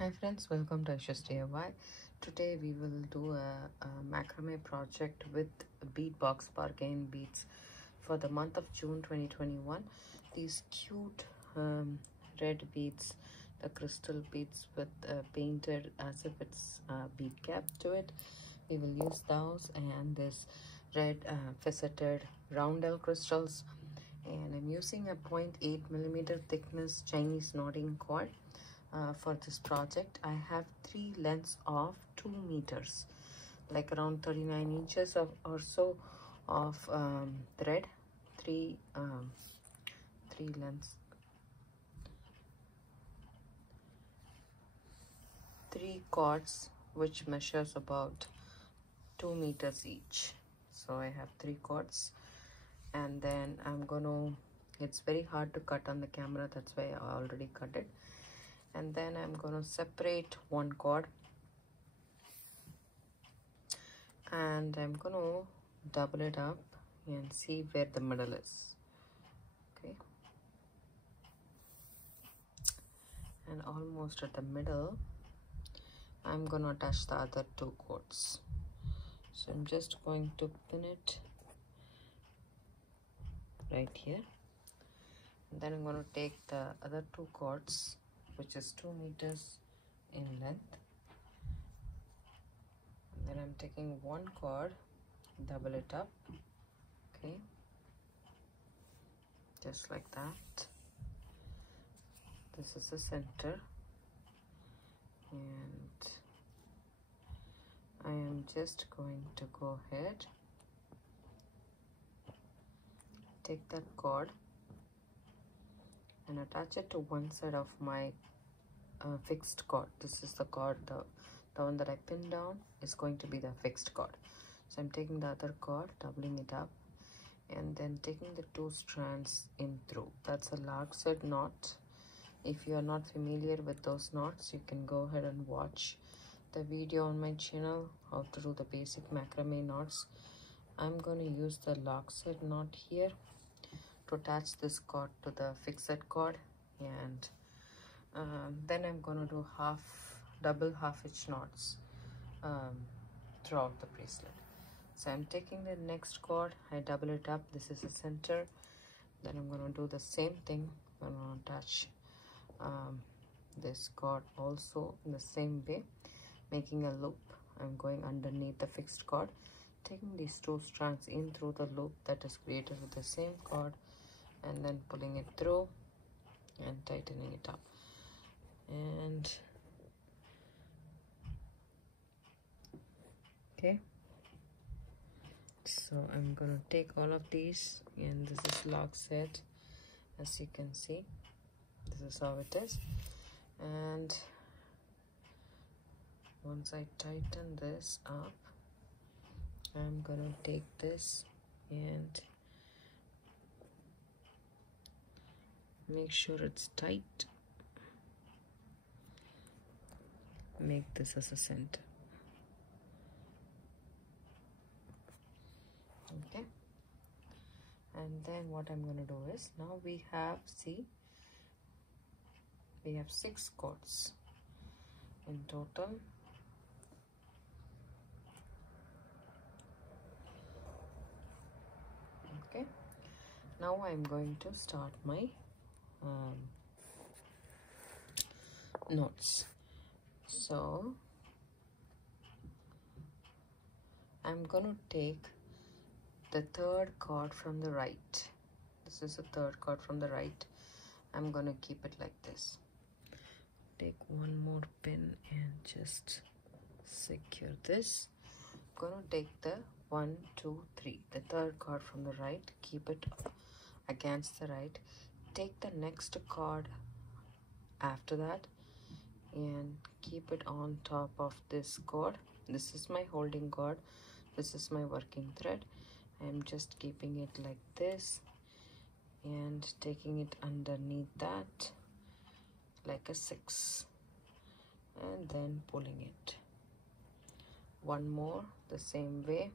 Hi friends, welcome to Aishudiy. Today we will do a macrame project with beadbox bargain beads for the month of June 2021. These cute red beads, the crystal beads with painted as if it's a bead cap to it. We will use those and this red faceted roundel crystals, and I'm using a 0.8mm thickness Chinese knotting cord. For this project I have 3 lengths of 2 meters, like around 39 inches or so of thread. Three lengths, 3 cords which measures about 2 meters each. So I have 3 cords, and then I'm gonna, it's very hard to cut on the camera, that's why I already cut it. And then I'm gonna separate one cord and I'm gonna double it up and see where the middle is. Okay, and almost at the middle I'm gonna attach the other 2 cords. So I'm just going to pin it right here, and then I'm going to take the other 2 cords, which is 2 meters in length, and then I'm taking one cord, double it up, okay, just like that. This is the center, and I am just going to go ahead, take that cord and attach it to one side of my fixed cord. This is the cord, the one that I pinned down is going to be the fixed cord. So I'm taking the other cord, doubling it up, and then taking the 2 strands in through. That's a larkset knot. If you are not familiar with those knots, you can go ahead and watch the video on my channel, how to do the basic macrame knots. I'm going to use the larkset knot here to attach this cord to the fixed cord, and then I'm going to do double half-inch knots throughout the bracelet. So I'm taking the next cord, I double it up, this is the center. Then I'm going to do the same thing. I'm going to attach this cord also in the same way, making a loop. I'm going underneath the fixed cord, taking these 2 strands in through the loop that is created with the same cord, and then pulling it through and tightening it up. And okay, so I'm gonna take all of these, and this is lock set, as you can see. This is how it is. And once I tighten this up, I'm gonna take this and make sure it's tight. Make this as a center. Okay, and then what I'm going to do is, now we have, see, we have 6 cords in total. Okay, now I'm going to start my knots. So I'm going to take the 3rd cord from the right. This is the 3rd cord from the right. I'm going to keep it like this. Take one more pin and just secure this. I'm going to take the 1, 2, 3, the 3rd cord from the right, keep it against the right. Take the next cord after that and keep it on top of this cord. This is my holding cord, this is my working thread. I'm just keeping it like this and taking it underneath that like a 6, and then pulling it. One more the same way,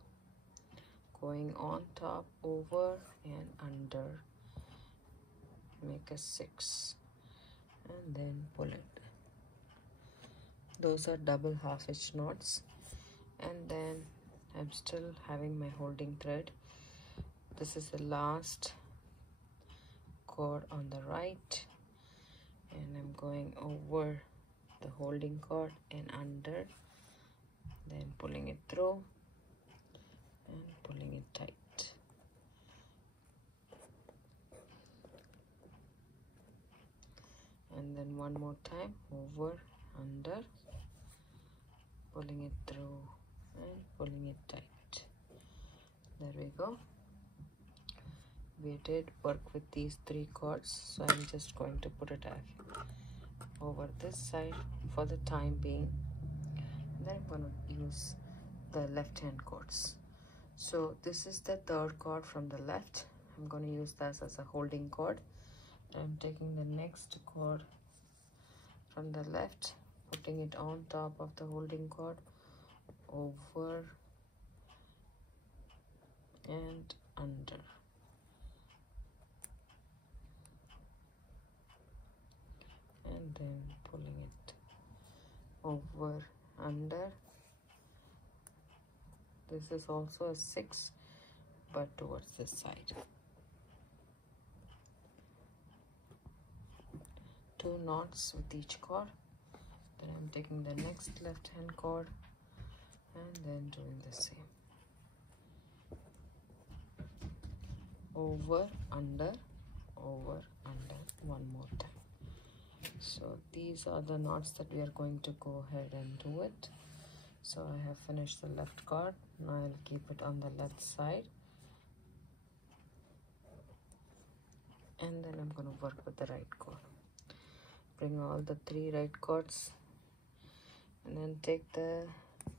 going on top, over and under, make a 6, and then pull it. Those are double half hitch knots. And then I'm still having my holding thread. This is the last cord on the right, and I'm going over the holding cord and under, then pulling it through and pulling it tight. And then one more time, over, under, pulling it through and pulling it tight. There we go. We did work with these 3 cords, so I'm just going to put it over this side for the time being. Then I'm going to use the left hand cords. So this is the 3rd cord from the left. I'm going to use this as a holding cord. I'm taking the next cord from the left, putting it on top of the holding cord, over and under. And then pulling it over, under. This is also a 6, but towards this side. 2 knots with each cord. Then I'm taking the next left hand cord and then doing the same. Over, under, one more time. So these are the knots that we are going to go ahead and do it. So I have finished the left cord. Now I'll keep it on the left side, and then I'm going to work with the right cord. Bring all the 3 right cords, and then take the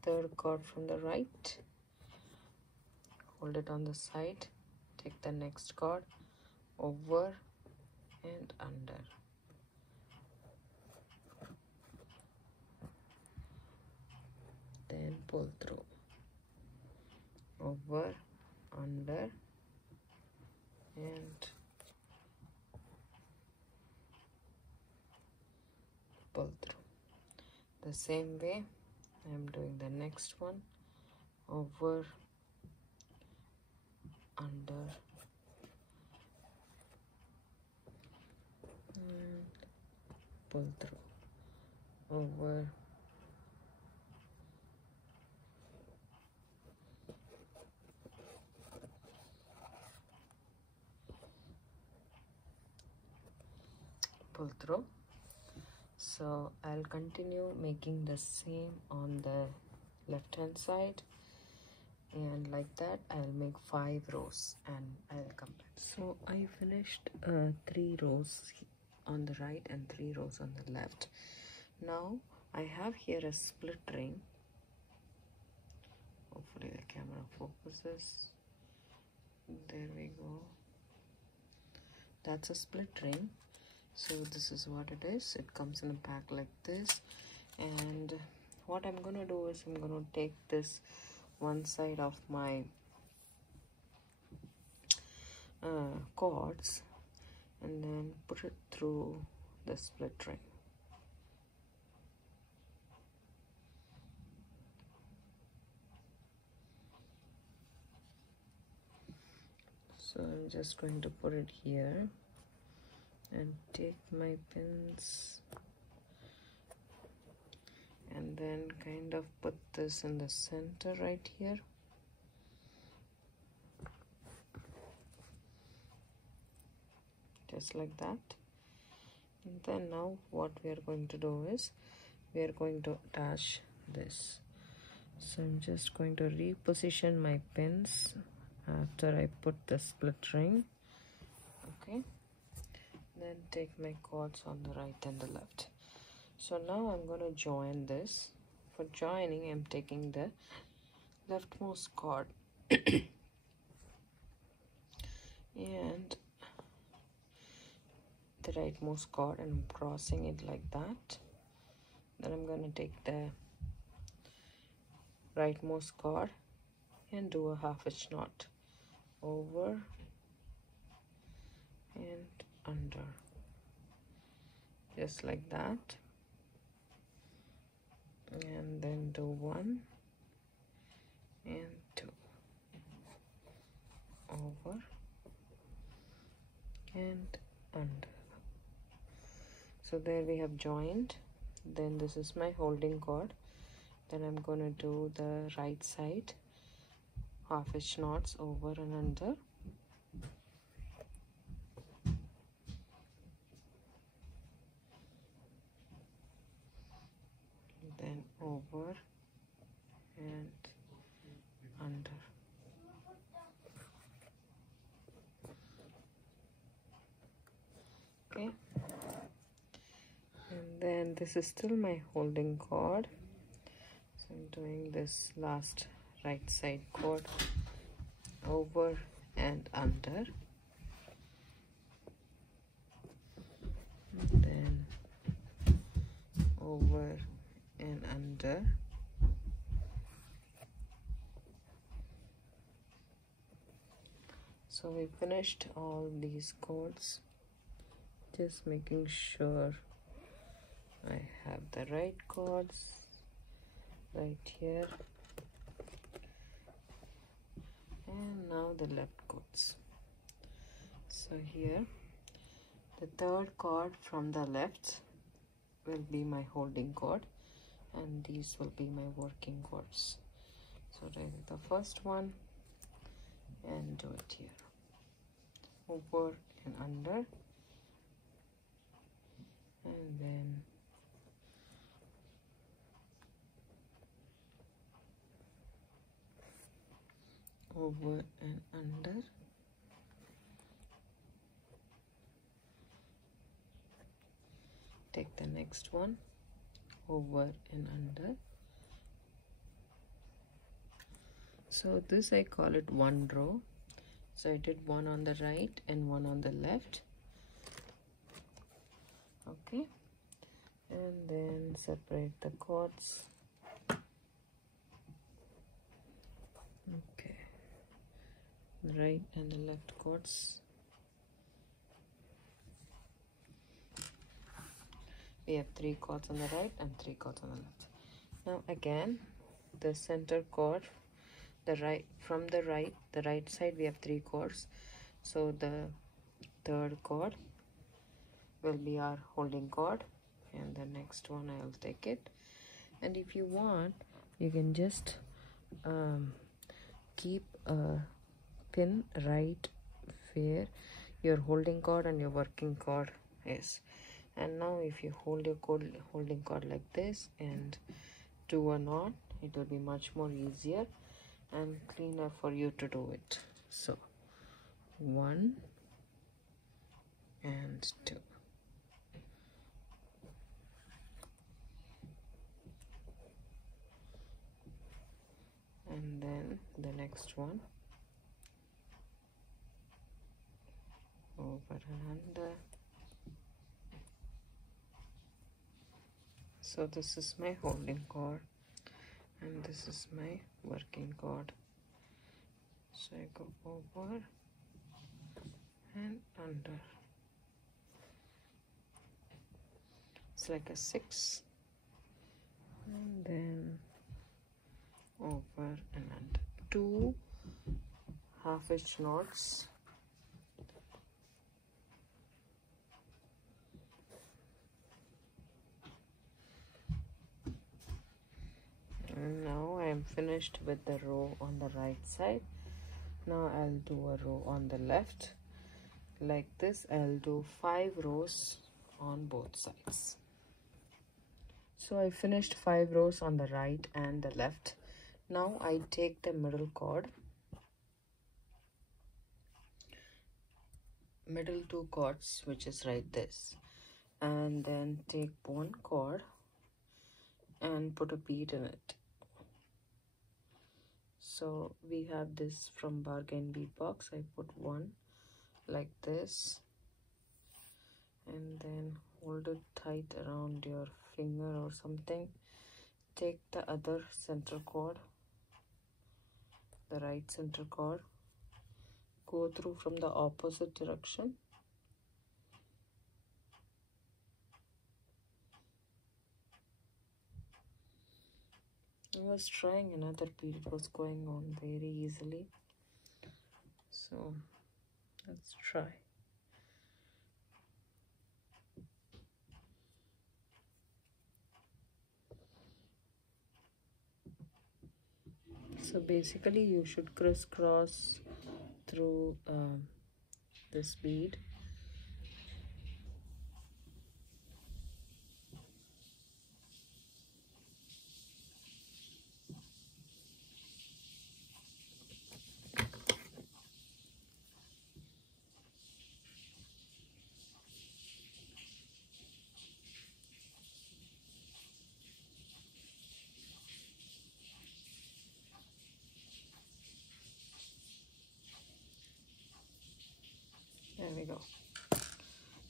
3rd cord from the right, hold it on the side, take the next cord, over and under. Then pull through, over, under, and pull through. The same way I'm doing the next one, over, under, and pull through, over, pull through. So I'll continue making the same on the left hand side, and like that I'll make 5 rows and I'll come back. So I finished 3 rows on the right and 3 rows on the left. Now I have here a split ring. Hopefully the camera focuses. There we go. That's a split ring. So this is what it is. It comes in a pack like this, and what I'm going to do is I'm going to take this one side of my cords and then put it through the split ring. So I'm just going to put it here and take my pins and then kind of put this in the center right here. Just like that. And then now what we are going to do is we are going to attach this. So I'm just going to reposition my pins after I put the split ring. Okay. Then take my cords on the right and the left. So now I'm going to join this. For joining, I'm taking the leftmost cord and the rightmost cord, and I'm crossing it like that. Then I'm going to take the rightmost cord and do a half hitch knot over and under, just like that. So there we have joined. Then this is my holding cord. Then I'm going to do the right side half-inch knots over and under. Then over and under. Okay, and then this is still my holding cord, so I'm doing this last right side cord over and under, and then over and under. So we finished all these cords. Just making sure I have the right cords right here, and now the left cords. So here the third cord from the left will be my holding cord, and these will be my working cords. So take the first one and do it here, over and under, and then over and under, take the next one, over and under. So this I call it one row. So I did one on the right and one on the left. Okay, and then separate the cords. Okay, the right and the left cords. We have 3 cords on the right and 3 cords on the left. Now again, the center cord, the right side we have 3 cords. So the third cord will be our holding cord, and the next one I'll take it. And if you want, you can just keep a pin right where your holding cord and your working cord is. And now if you hold your holding cord like this and do a knot, it will be much more easier and cleaner for you to do it. So 1 and 2. And then the next one, over and under. So this is my holding cord and this is my working cord. So I go over and under. It's like a 6, and then over and under. 2 half-inch knots. And now I am finished with the row on the right side. Now I'll do a row on the left. Like this, I'll do 5 rows on both sides. So I finished 5 rows on the right and the left. Now I take the middle cord, middle 2 cords, which is right this, and then take one cord and put a bead in it. So we have this from Bargain Bead box. I put one like this, and then hold it tight around your finger or something. Take the other center cord, the right center cord, go through from the opposite direction. I was trying another bead, it was going on very easily. So let's try. So basically you should crisscross through this bead. There we go.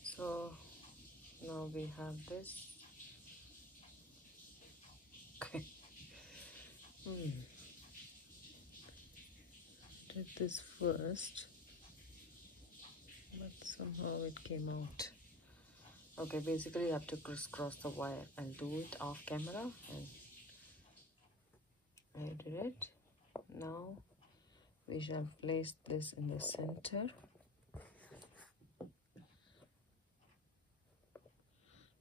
So now we have this. Okay. Did this first, but somehow it came out. Okay, basically you have to crisscross the wire. I'll do it off camera, and I did it. Now we shall place this in the center.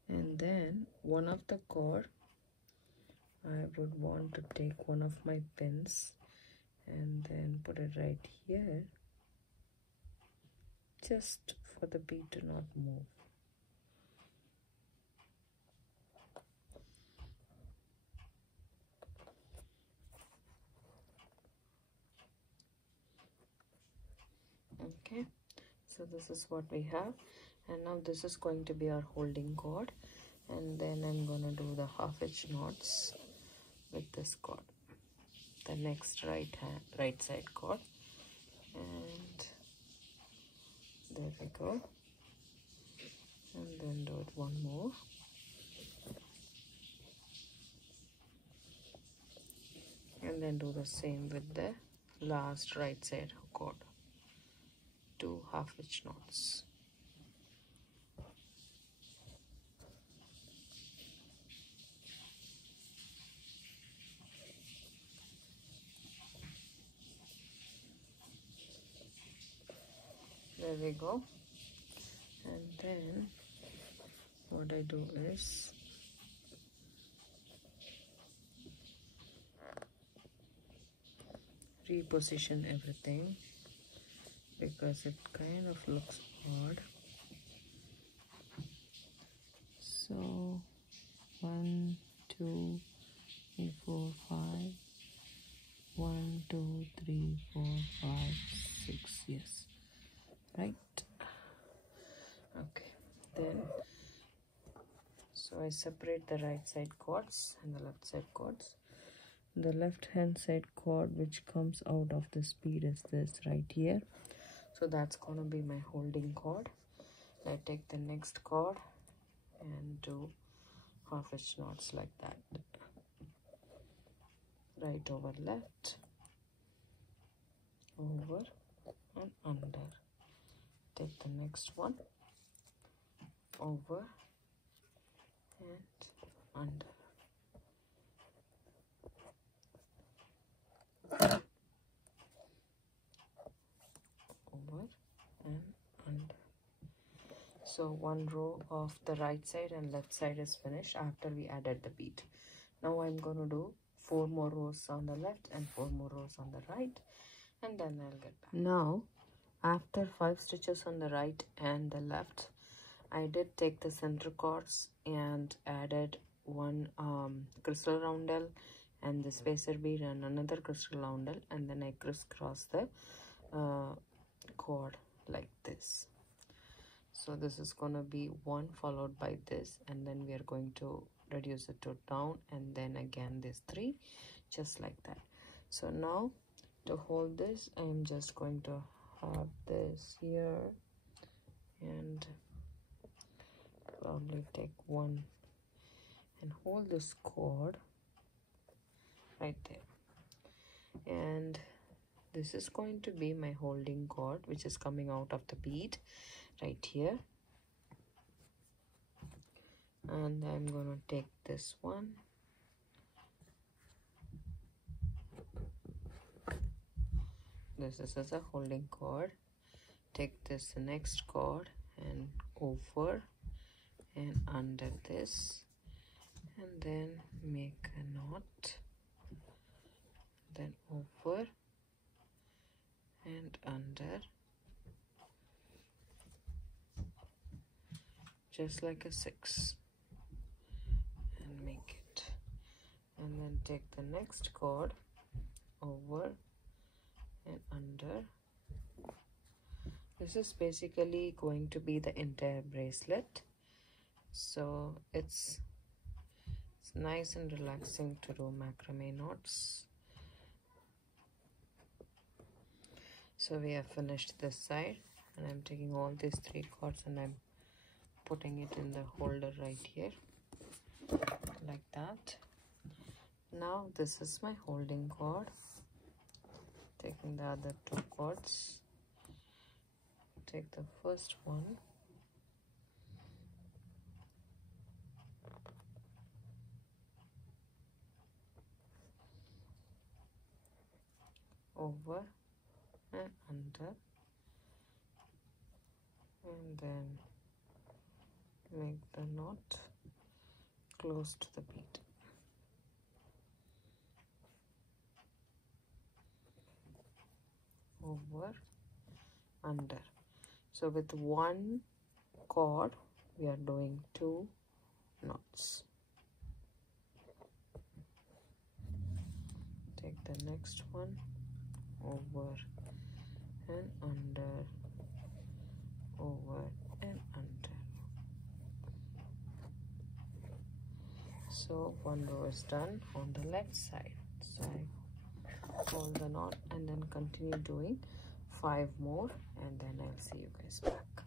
And then one of the cord, I would want to take one of my pins and then put it right here, just for the bead to not move. Okay, so this is what we have, and now this is going to be our holding cord, and then I'm gonna do the half-inch knots with this cord, the next right side cord, and there we go, and then do it one more, and then do the same with the last right side cord, 2 half-inch knots. There we go. And then what I do is reposition everything because it kind of looks odd. So 1 2 3 4 5, 1 2 3 4 5 6, yes, right. Okay, then so I separate the right side cords and the left side cords. The left hand side cord which comes out of this bead is this right here, so that's gonna be my holding cord. I take the next cord and do half-inch knots like that, right over left, over and under. Take the next one, over and under. Over and under. So one row of the right side and left side is finished after we added the bead. Now I'm going to do 4 more rows on the left and 4 more rows on the right, and then I'll get back. Now after 5 stitches on the right and the left, I did take the center cords and added one crystal roundel and the spacer bead and another crystal roundel, and then I crisscross the cord like this. So this is gonna be 1 followed by this, and then we are going to reduce it to down, and then again this 3, just like that. So now to hold this, I'm just going to have this here and probably take 1 and hold this cord right there, and this is going to be my holding cord which is coming out of the bead right here, and I'm gonna take this one, this is as a holding cord, take this next cord and over and under this, and then make a knot, then over and under, just like a 6, and make it, and then take the next cord over and under. This is basically going to be the entire bracelet, so it's nice and relaxing to do macrame knots. So we have finished this side, and I'm taking all these 3 cords and I'm putting it in the holder right here, like that. Now this is my holding cord. Taking the other 2 cords, take the first one, over and under, and then make the knot close to the bead. Over, under. So with 1 cord we are doing 2 knots. Take the next one, over and under, over and under. So 1 row is done on the left side. So I hold the knot and then continue doing 5 more, and then I'll see you guys back.